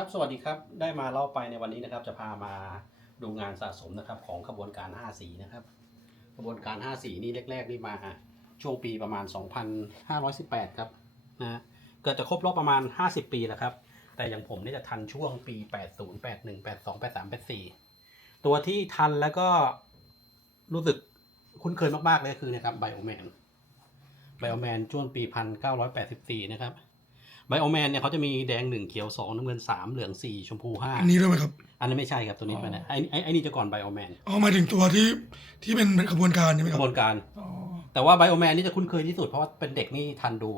ครับสวัสดีครับได้มาเล่าไปในวันนี้นะครับ จะพามาดูงานสะสมนะครับของขบวนการ5สีนะครับขบวนการ5สีนี่แรกๆนี่มาช่วงปีประมาณ 2518 ครับนะเกิดจะครบรอบประมาณ 50 ปีแล้วครับ แต่อย่างผมนี่จะทันช่วงปี 80 81 82 83 84 ตัวที่ทันแล้วก็รู้สึกคุ้นเคยมากๆเลยคือนะครับไบโอแมนไบโอแมนช่วงปี 1984 นะครับ ไบโอแมนเนี่ยเขาจะมีแดงหนึ่งเขียวสองน้ำเงินสามเหลืองสี่ชมพูห้าอันนี้ด้วยไหมครับ อันนั้นไม่ใช่ครับตัวนี้อ๋อไม่ได้ไอ้ไอ้ไอ้นี่จะก่อนไบโอแมนอ๋อหมายถึงตัวที่ที่เป็นเป็นขบวนการใช่ไหมคกรับ ระบวนการ อ๋อ แต่ว่าไบโอแมนนี่จะคุ้นเคยที่สุดเพราะว่าเป็นเด็กนี่ทันดู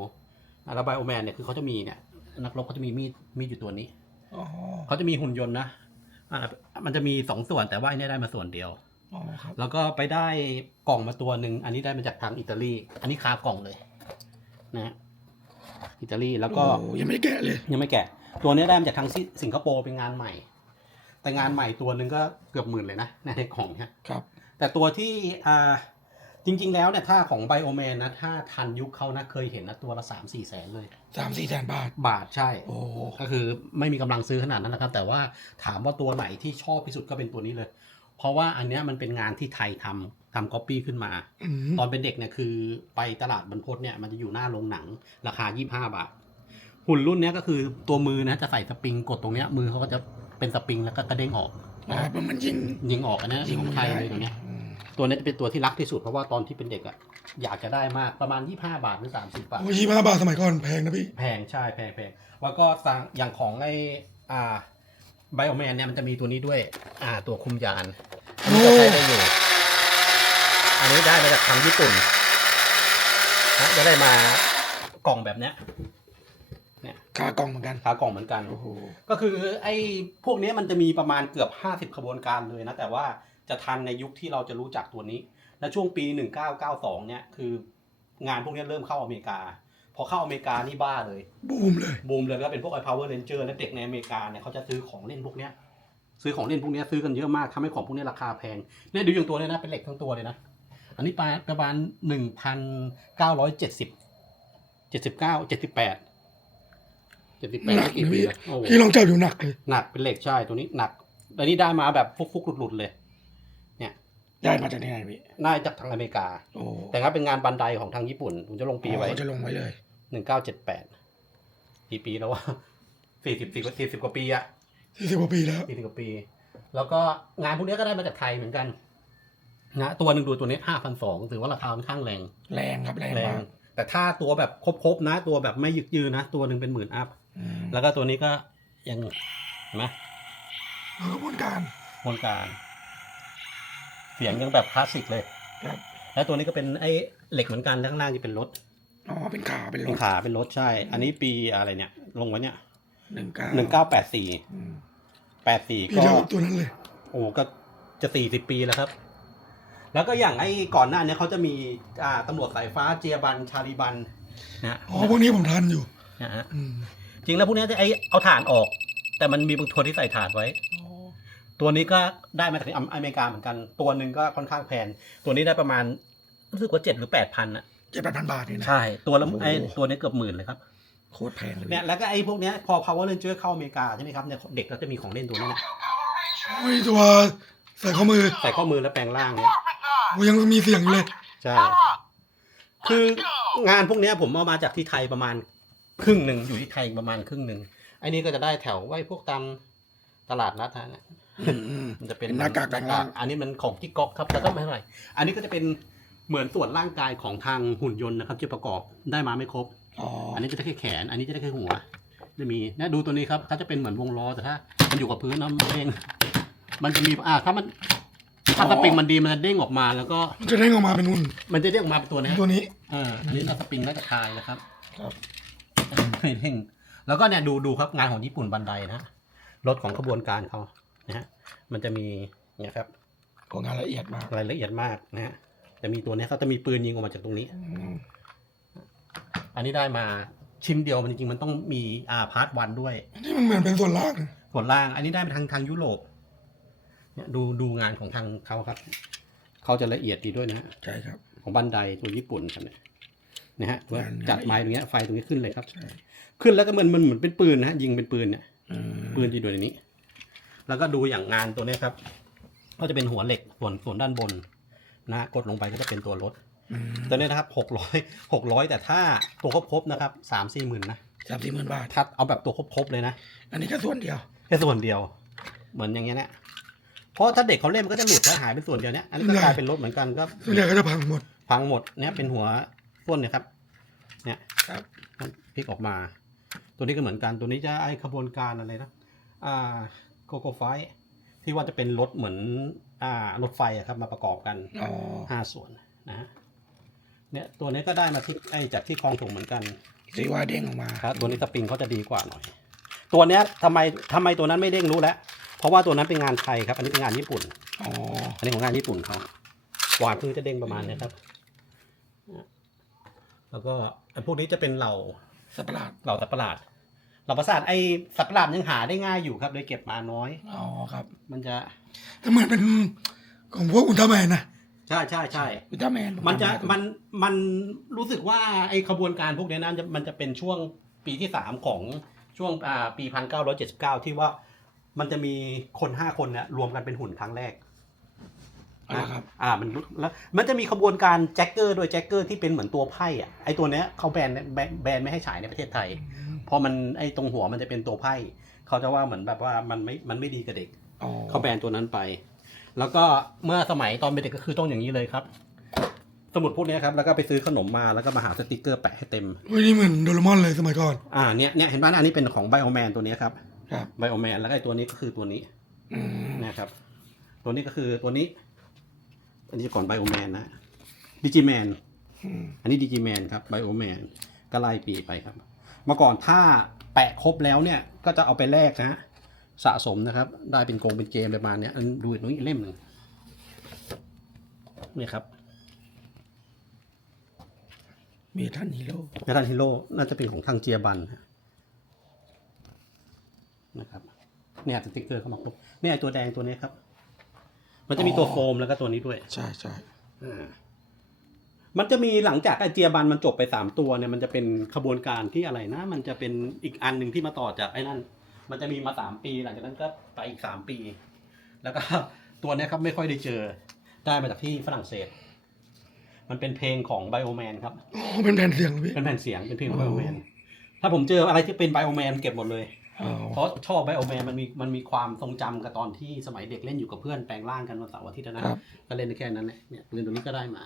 อะแล้วไบโอแมนเนี่ยคือเขาจะมีเนี่ยนักรบเขาจะมีมีดมีดอยู่ตัวนี้ อ๋อ เขาจะมีหุ่นยนต์นะอะมันจะมีสองส่วนแต่ว่าไอ้เนี่ยได้มาส่วนเดียว อ๋อครับแล้วก็ไปได้กล่องมาตัวหนึ่ง อันนี้ได้มาจากทางอิตาลี อันนี้คากล่องเลยนะฮะ อิตาลีแล้วก็โอ้ยังไม่ได้แกะเลย ยังไม่แกะ ตัวนี้ได้มาจากทางสิสิงคโปร์เป็นงานใหม่ แต่งานใหม่ตัวหนึ่งก็เกือบหมื่นเลยนะในของเนี่ยครับ แต่ตัวที่อ่าจริง ๆ แล้วเนี่ยถ้าของไบโอแมนนะถ้าทันยุคเขานะเคยเห็นนะตัวละสามสี่แสนเลยสามสี่แสนบาท บาทใช่ โอ้ก็คือไม่มีกำลังซื้อขนาดนั้นนะครับ แต่ว่าถามว่าตัวไหนที่ชอบที่สุดก็เป็นตัวนี้เลย เพราะว่าอันเนี้ยมันเป็นงานที่ไทยทำทำก๊อปปี้ขึ้นมาอืมตอนเป็นเด็กเนี่ยคือไปตลาดบรรพตเนี่ยมันจะอยู่หน้าโรงหนัง ราคา 25 บาท หุ่นรุ่นเนี้ยก็คือตัวมือนะจะใส่สปริงกดตรงเนี้ยมือเขาก็จะเป็นสปริงแล้วก็กระเด้งออก อ๋อมันยิง ยิงออกอันนี้ยิงของไทยเลยตัวเนี้ยอืมตัวนี้จะเป็นตัวที่รักที่สุดเพราะว่าตอนที่เป็นเด็กอะอยากจะได้มากประมาณ 25 บาทหรือ 30 บาท โอ้ยี่ห้าบาทสมัยก่อนแพงนะพี่ แพงใช่แพงแพงแล้วก็สั่งอย่างของไออ่า ไบโอแมนเนี่ยมันจะมีตัวนี้ด้วย อ่า ตัวคุมยานอันนี้ก็ใช้ได้อยู่ อันนี้ได้มาจากทางญี่ปุ่นนะจะได้มากล่องแบบเนี้ยคากล่องเหมือนกันขากล่องเหมือนกัน โอ้โหก็คือไอ้พวกเนี้ยมันจะมีประมาณเกือบ 50 ขบวนการเลยนะ แต่ว่าจะทันในยุคที่เราจะรู้จักตัวนี้ และช่วงปี 1992 เนี่ยคืองานพวกเนี้ยเริ่มเข้าอเมริกา พอเข้าอเมริกานี่บ้าเลย บูมเลย บูมเลยก็เป็นพวกไอ้ power ranger และเด็กในอเมริกาเนี่ยเขาจะซื้อของเล่นพวกเนี้ย ซื้อของเล่นพวกเนี้ยซื้อกันเยอะมากทำให้ของพวกเนี้ยราคาแพงเนี่ยดูอย่างตัวเลยนะเป็นเหล็กทั้งตัวเลยนะ อันนี้ประประมาณหนึ่งพันเก้าร้อยเจ็ดสิบเจ็ดสิบเก้าเจ็ดสิบแปดเจ็ดสิบแปดหนักกี่นะปีพี่แล้วโอ้โหพี่ลองจับอยู่หนักเลยหนักเป็นเหล็กใช่ตัวนี้หนักอันนี้ได้มาแบบฟุกๆหลุดๆเลย ได้มาจากที่ไหนพี่น่าจะทางอเมริกา โอ้แต่ถ้าเป็นงานบันไดของทางญี่ปุ่นผมจะลงปีไว้เขาจะลงไว้เลย หนึ่งเก้าเจ็ดแปดกี่ปีแล้ววะสี่สิบสี่สี่สิบกว่าปีอะสี่สิบกว่าปีแล้วสี่สิบกว่าปี แล้วก็งานพวกนี้ก็ได้มาจากไทยเหมือนกันนะตัวหนึ่งดูตัวนี้ห้าพันสองถือว่าราคาค่อนข้างแรง แรงครับแรงแรมางกแต่ถ้าตัวแบบครบๆนะ ตัวแบบไม่ยึกยือนะ ตัวหนึ่งเป็นหมื่นอัพอืมแล้วก็ตัวนี้ก็ยังเห็นไหมขบวนการมนการ เสียงยังแบบคลาสสิกเลยครับแล้วตัวนี้ก็เป็นไอ้เหล็กเหมือนกันข้างล่างจะเป็นรถ อ๋อเป็นขาเป็นรเป็นถขาเป็นรถใช่ อันนี้ปีอะไรเนี่ย ลงไว้เนี่ยหนึ่งเก้าหนึ่งเก้าแปดสี่อืมแปดสี่พี่ก็เดียวกับตัวนั้นเลย โอ้ก็จะสี่สิบปีแล้วครับ แล้วก็อย่างไอ้ก่อนหน้าเนี้เขาจะมีอ่าตำรวจสายฟ้าเจียบันชาลีบันนะฮะอ๋อพวกนี้ผมทันอยู่ นะฮะอืมจริงแล้วพวกเนี้ยจะไอ้เอาถ่านออก แต่มันมีบางตัวที่ใส่ถ่านไว้อ๋อตัวนี้ก็ได้มาจากที่อเมริกาเหมือนกัน ตัวหนึ่งก็ค่อนข้างแพงตัวนี้ได้ประมาณรู้สึกว่าเจ็ดหรือแปดพันอะ เจ็ดแปดพันบาทนี่นะ ใช่ ตัวละโอ้โห ไอ้ตัวนี้เกือบหมื่นเลยครับ โคตรแพงเลยเนี่ยแล้วก็ไอ้พวกเนี้ยพอ Power Ranger เข้าอเมริกาใช่ไหมครับเนี่ยเด็กก็จะมีของเล่นตัวนี้นะโอ้ยตัวใส่ข้อมือใส่ข้อมือแล้วแปลงร่างเนี่ยโอ้ยังมีเสียงอยู่เลย ใช่ คืองานพวกเนี้ยผมเอามาจากที่ไทยประมาณครึ่งหนึ่งอยู่ที่ไทยประมาณครึ่งหนึ่งไอ้นี่ก็จะได้แถวไว้พวกตามตลาดนัดฮะเนี่ยอืมอืมมันจะเป็นเป็นหน้ากากแปลงร่าง อันนี้มันของที่ก๊อกครับแต่ก็ไม่เท่าไหร่อันนี้ก็จะเป็น เหมือนส่วนร่างกายของทางหุ่นยนต์นะครับที่ประกอบได้มาไม่ครบ อ๋ออันนี้จะได้แค่แขน อันนี้จะได้แค่หัวจะมีนะดูตัวนี้ครับเขาจะเป็นเหมือนวงล้อแต่ถ้ามันอยู่กับพื้นนะมันเด้งมันจะมีอ่าถ้ามันถ้าสปริงมันดีมันจะเด้งออกมาแล้วก็มันจะเด้งออกมาเป็นหุ่นมันจะเด้งออกมาเป็นตัวนี้ตัวนี้ เอออันนี้ถ้าสปริงน่าจะคลายนะครับครับ ไม่เด้งแล้วก็เนี่ยดูดูครับงานของญี่ปุ่นบันไดนะฮะรถของขบวนการเขานะฮะมันจะมีเนี่ยครับของงานละเอียดมากรายละเอียดมากนะฮะ จะมีตัวเนี้ยเขาจะมีปืนยิงออกมาจากตรงนี้อืมอันนี้ได้มาชิ้นเดียวมันจริงๆมันต้องมีอ่าพาร์ทวันด้วยอันนี้มันเหมือนเป็นส่วนล่างนะส่วนล่าง อันนี้ได้มาทางทางยุโรปเนี่ยดูดูงานของทางเขาครับ เขาจะละเอียดดีด้วยนะฮะใช่ครับ ของบันไดตัวญี่ปุ่นครับเนี่ยนะฮะงานจัดไม้ตรงเนี้ยไฟตรงนี้ขึ้นเลยครับ ใช่ขึ้นแล้วก็เหมือนมันเหมือนเป็นปืนนะฮะยิงเป็นปืนเนี่ย อืมปืนจะอยู่ในนี้ แล้วก็ดูอย่างงานตัวเนี้ยครับ ก็จะเป็นหัวเหล็กส่วนส่วนด้านบน นะกดลงไปก็จะเป็นตัวรถอืมตัวนี้นะครับหกร้อยหกร้อยแต่ถ้าตัวครบๆนะครับสามสี่หมื่นนะสามสี่หมื่นบาท ถ้าเอาแบบตัวครบๆเลยนะ อันนี้ก็ส่วนเดียว แค่ส่วนเดียว เหมือนอย่างเงี้ยเนี่ยเพราะถ้าเด็กเขาเล่นมันก็จะหลุดแล้วหายไปส่วนเดียวเนี้ยอันนี้ก็กลายเป็นรถเหมือนกันก็ส่วนใหญ่ก็จะพังหมด พังหมดเนี่ยเป็นหัวต้นเนี่ยครับ เนี่ยครับ พลิกออกมา ตัวนี้ก็เหมือนกันตัวนี้จะไอขบวนการอะไรนะอ่าโกโกไฟที่ว่าจะเป็นรถเหมือน อ่ารถไฟอะครับมาประกอบกันอ๋อ ห้าส่วนนะฮะเนี่ยตัวนี้ก็ได้มาที่ไอจากที่คลองถงเหมือนกันสีว่าเด้งออกมาครับตัวนี้สปริงเขาจะดีกว่าหน่อย ตัวเนี้ยทำไมทำไมตัวนั้นไม่เด้งรู้แล้ว เพราะว่าตัวนั้นเป็นงานไทยครับ อันนี้เป็นงานญี่ปุ่น อ๋ออันนี้ของงานญี่ปุ่นเขากวาดพื้นจะเด้งประมาณเนี้ยครับ แล้วก็ไอ้พวกนี้จะเป็นเหล่าสัตว์ประหลาด เหล่าสัตว์ประหลาดเหล่าประสาทไอ้สัตว์ประหลาดยังหาได้ง่ายอยู่ครับเลยเก็บมาน้อย อ๋อครับ มันจะแต่เหมือนเป็นของพวกอุลตร้าแมนนะใช่ใช่ใช่อุลตร้าแมนมันจะมันมันรู้สึกว่าไอ้ขบวนการพวกนี้นะจะมันจะเป็นช่วงปีที่สามของช่วงอ่าปีพันเก้าร้อยเจ็ดสิบเก้าที่ว่ามันจะมีคนห้าคนเนี่ยรวมกันเป็นหุ่นครั้งแรกอ๋อครับ อ่ามันรู้แล้วมันจะมีขบวนการแจ็คเกอร์โดยแจ็คเกอร์ที่เป็นเหมือนตัวไพ่อะไอตัวเนี้ยเขาแบนแบนแบนไม่ให้ฉายในประเทศไทยเพ ราะมันไอตรงหัวมันจะเป็นตัวไพ่เขาจะว่าเหมือนแบบว่ามันไม่มันไม่ดีกับเด็กอ๋อเขาแบนตัวนั้นไป แล้วก็เมื่อสมัยตอนเป็นเด็กก็คือต้องอย่างนี้เลยครับ สมุดพวกเนี้ยครับแล้วก็ไปซื้อขนมมาแล้วก็มาหาสติกเกอร์แปะให้เต็มเฮ้ยนี่เหมือนโดเรมอนเลยสมัยก่อนอ่าเนี่ยเนี่ยเห็นป่ะอันนี้เป็นของไบโอแมนตัวเนี้ยครับครับไบโอแมนแล้วก็ไอ้ตัวนี้ก็คือตัวนี้อืมนะครับ ตัวนี้ก็คือตัวนี้ อันนี้ก่อนไบโอแมนนะดิจิแมนอืมอันนี้ดิจิแมนครับไบโอแมนก็ไล่ปีไปครับ เมื่อก่อนถ้าแปะครบแล้วเนี่ยก็จะเอาไปแลกนะฮะสะสมนะครับ ได้เป็นกงเป็นเกมประมาณเนี้ยอันดูอีกนี้เล่มหนึ่งนี่ครับมีท่านฮีโร่เมทันฮิโร่น่าจะเป็นของทางเจียบันฮะนะครับเนี่ยสติ๊กเกอร์เข้ามาครบเนี่ยไอ้ตัวแดงตัวนี้ครับ มันจะมีตัวโฟมแล้วก็ตัวนี้ด้วย ใช่ใช่อ่า มันจะมีหลังจากไอเจียบันมันจบไปสามตัวเนี่ยมันจะเป็นขบวนการที่อะไรนะ มันจะเป็นอีกอันหนึ่งที่มาต่อจากไอ้นั่น มันจะมีมาสามปี หลังจากนั้นก็ไปอีกสามปี แล้วก็ตัวเนี้ยครับไม่ค่อยได้เจอได้มาจากที่ฝรั่งเศส มันเป็นเพลงของไบโอแมนครับอ๋อเป็นแผ่นเสียงเหรอพี่ เป็นแผ่นเสียงเป็นเพลงของไบอ๋โออแมนถ้าผมเจออะไรที่เป็นไบโอแมนเก็บหมดเลย อ๋อ เพราะชอบไบโอแมนมันมีมันมีความทรงจำกับตอนที่สมัยเด็กเล่นอยู่กับเพื่อนแปลงร่างกันวันเสาร์อาทิตย์นะครับ ก็เล่นได้แค่นั้นแหละเนี่ยปืนตัวนี้ก็ได้มา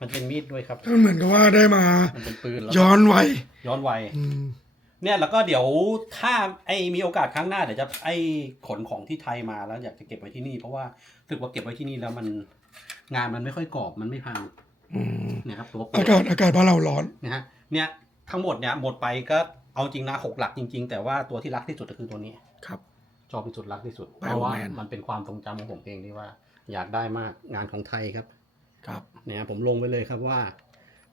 มันเป็นมีดด้วยครับมันเหมือนกับว่าได้มา มันเป็นปืนแล้วย้อนวัยย้อนวัย อืม เนี่ยแล้วก็เดี๋ยวถ้าไอมีโอกาสครั้งหน้าเดี๋ยวจะไอขนของที่ไทยมาแล้วอยากจะเก็บไว้ที่นี่เพราะว่ารู้สึกว่าเก็บไว้ที่นี่แล้วมันงานมันไม่ค่อยกรอบมันไม่พังอืม เนี่ยครับตัวเปิอาดกาศอากาศบ้านเราร้อน นะฮะเนี่ยทั้งหมดเนี่ยหมดไปก็เอาจริงนะหกหลักจริง ๆ แต่ว่าตัวที่รักที่สุดก็คือตัวนี้ ครับชอบที่สุดรักที่สุด Iron เพราะว่า Man มันเป็นความทรงจำของผมเองที่ว่า อยากได้มากงานของไทยครับ ครับเนี่ยผมลงไปเลยครับว่า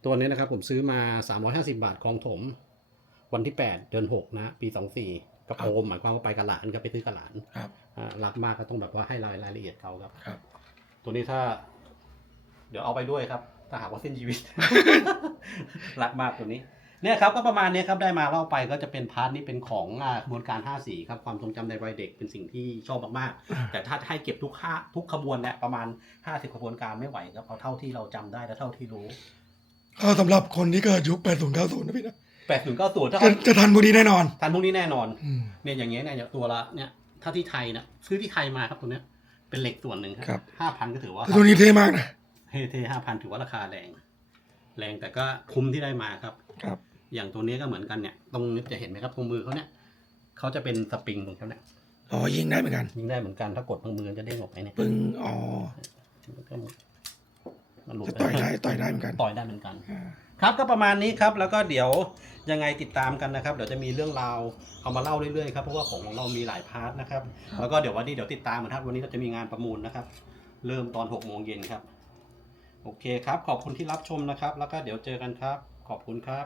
ตัวนี้นะครับผมซื้อมา 350 บาทคลองถม วันที่ 8 เดือน 6 นะ ปี 24กับโอมหมายความว่าไปกับหลานครับไปซื้อกับหลานครับอ่ารักมากก็ต้องแบบว่าให้รายรายละเอียดเขาครับครับ ตัวนี้ถ้า เดี๋ยวเอาไปด้วยครับถ้าหากว่าสิ้นชีวิตรักมากตัวนี้ เนี่ยครับก็ประมาณเนี้ยครับได้มาเล่าไปก็จะเป็นพาร์ทนี้เป็นของอ่ากระบวนการ5สีครับความทรงจำในวัยเด็กเป็นสิ่งที่ชอบมากๆ แต่ถ้าให้เก็บทุกค่าทุกขบวนเนี่ยประมาณ 50 ขบวนการไม่ไหวครับเอาเท่าที่เราจำได้และเท่าที่รู้ก็สำหรับคนที่เกิดยุค 80 90 นะพี่นะ8 0 9 0ถ้าจะจะทันพวกนี้แน่นอนทันพวกนี้แน่นอนอืมเนี่ยอย่างเงี้ยเนี่ยอย่างตัวละเนี่ยถ้าที่ไทยนะซื้อที่ไทยมาครับตัวเนี้ยเป็นเหล็กส่วนหนึ่งครับห้าพันก็ถือว่าแต่ตัวนี้เท่มากนะเทเทห้าพันถือว่าราคาแรง แรงแต่ก็คุ้มที่ได้มาครับครับ อย่างตัวนี้ก็เหมือนกันเนี่ย ตรงนี้จะเห็นไหมครับตรงมือเขาเนี่ยเขาจะเป็นสปริงของเขาเนี่ยอ๋อยิงได้เหมือนกัน ยิงได้เหมือนกันถ้ากดตรงมือมันจะเด้งออกไปเนี่ยปึ้งอ๋อมันก็มันหลุดจะไปต่อยได้ต่อยได้เหมือนกันต่อยได้เหมือนกันอ่าครับก็ประมาณนี้ครับ แล้วก็เดี๋ยวยังไงติดตามกันนะครับ เดี๋ยวจะมีเรื่องราวเอามาเล่าเรื่อยๆครับเพราะว่าของของเรามีหลายพาร์ทนะครับแล้วก็เดี๋ยววันนี้เดี๋ยวติดตามนะครับ วันนี้เราจะมีงานประมูลนะครับ เริ่มตอน6โมงเย็นครับ โอเคครับ ขอบคุณที่รับชมนะครับ แล้วก็เดี๋ยวเจอกันครับ ขอบคุณครับ